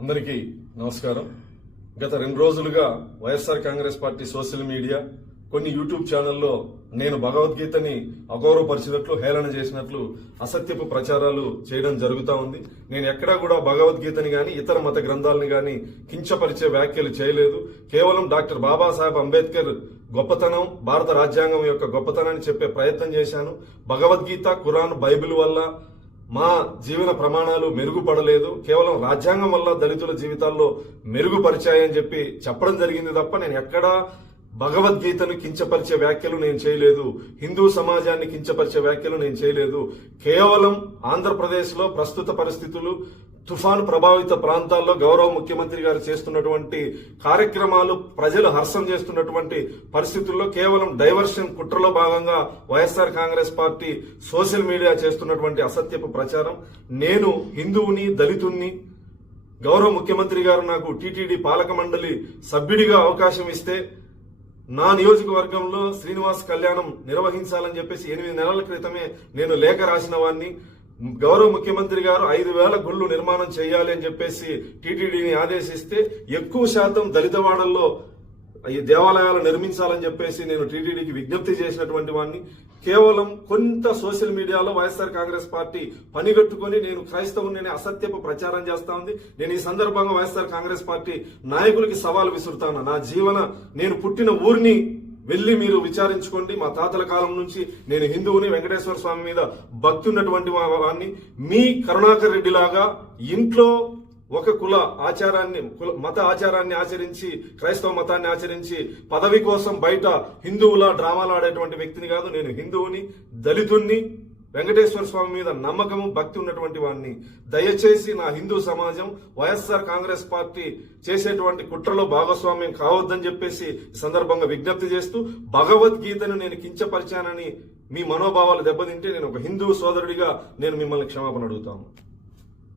అందరికీ నమస్కారం. గత 2 రోజులుగా YSR Congress party social media కొన్ని యూట్యూబ్ ఛానల్లో నేను భగవద్గీతని అగౌరవపరిచినట్లు, హేళన చేసినట్లు అసత్యపు ప్రచారాలు చేయడం జరుగుతూ ఉంది. నేను ఎక్కడా కూడా భగవద్గీతని గాని ఇతర మత గ్రంథాలను గాని కించపరిచే వ్యాఖ్యలు చేయలేదు. కేవలం డాక్టర్ బాబాసాహెబ్ అంబేద్కర్ గొప్పతనం, భారత రాజ్యాంగం యొక్క గొప్పతనాన్ని చెప్పే ప్రయత్నం చేశాను. భగవద్గీత, ఖురాన్, బైబిల్ వల్ల మా జీవన ప్రమాణాలు మెరుగుపడలేదు, కేవలం రాజ్యాంగం వల్ల దళితుల జీవితాల్లో మెరుగుపరిచాయని చెప్పి చెప్పడం జరిగింది తప్ప నేను ఎక్కడా భగవద్గీతను కించపరిచే వ్యాఖ్యలు నేను చేయలేదు. హిందూ సమాజాన్ని కించపరిచే వ్యాఖ్యలు నేను చేయలేదు. కేవలం ఆంధ్రప్రదేశ్ లో ప్రస్తుత పరిస్థితులు, తుఫాను ప్రభావిత ప్రాంతాల్లో గౌరవ ముఖ్యమంత్రి గారు చేస్తున్నటువంటి కార్యక్రమాలు, ప్రజలు హర్షం చేస్తున్నటువంటి పరిస్థితుల్లో కేవలం డైవర్షన్ కుట్రలో భాగంగా YSR Congress party social media చేస్తున్నటువంటి అసత్యపు ప్రచారం. నేను హిందువుని, దళితుణ్ణి. గౌరవ ముఖ్యమంత్రి గారు నాకు టీటీడీ పాలక మండలి సభ్యుడిగా అవకాశం ఇస్తే నా నియోజకవర్గంలో శ్రీనివాస్ కళ్యాణం నిర్వహించాలని చెప్పేసి 8 నెలల క్రితమే నేను లేఖ రాసిన వాడిని. గౌరవ ముఖ్యమంత్రి గారు 5,000 గుళ్ళు నిర్మాణం చేయాలి అని చెప్పేసి టీటీడీని ఆదేశిస్తే ఎక్కువ శాతం దళితవాడల్లో ఈ దేవాలయాలు నిర్మించాలని చెప్పేసి నేను టీటీడీకి విజ్ఞప్తి చేసినటువంటి వాడిని. కేవలం కొంత సోషల్ మీడియాలో వైఎస్ఆర్ కాంగ్రెస్ పార్టీ పనిగట్టుకుని నేను క్రైస్తవుని అసత్యపు ప్రచారం చేస్తా ఉంది. నేను ఈ సందర్భంగా వైఎస్ఆర్ కాంగ్రెస్ పార్టి నాయకులకి సవాల్ విసురుతాను. నేను పుట్టిన ఊరిని వెళ్లి మీరు విచారించుకోండి. మా తాతల కాలం నుంచి నేను హిందువుని, వెంకటేశ్వర స్వామి మీద భక్తి ఉన్నటువంటి వాడిని. మీ కరుణాకర్ రెడ్డి లాగా ఇంట్లో ఒక మత ఆచారాన్ని ఆచరించి, క్రైస్తవ మతాన్ని ఆచరించి పదవి కోసం బయట హిందువుల డ్రామాలు ఆడేటువంటి వ్యక్తిని కాదు. నేను హిందువుని, దళితుణ్ణి, వెంకటేశ్వర స్వామి మీద నమ్మకము, భక్తి ఉన్నటువంటి వాడిని. దయచేసి నా హిందూ సమాజం వైఎస్ఆర్ కాంగ్రెస్ పార్టీ చేసేటువంటి కుట్రలో భాగస్వామ్యం కావద్దని చెప్పేసి ఈ సందర్భంగా విజ్ఞప్తి చేస్తూ, భగవద్గీతను నేను కించపరిచానని మీ మనోభావాలు దెబ్బతింటే నేను ఒక హిందూ సోదరుడిగా నేను మిమ్మల్ని క్షమాపణ అడుగుతాను.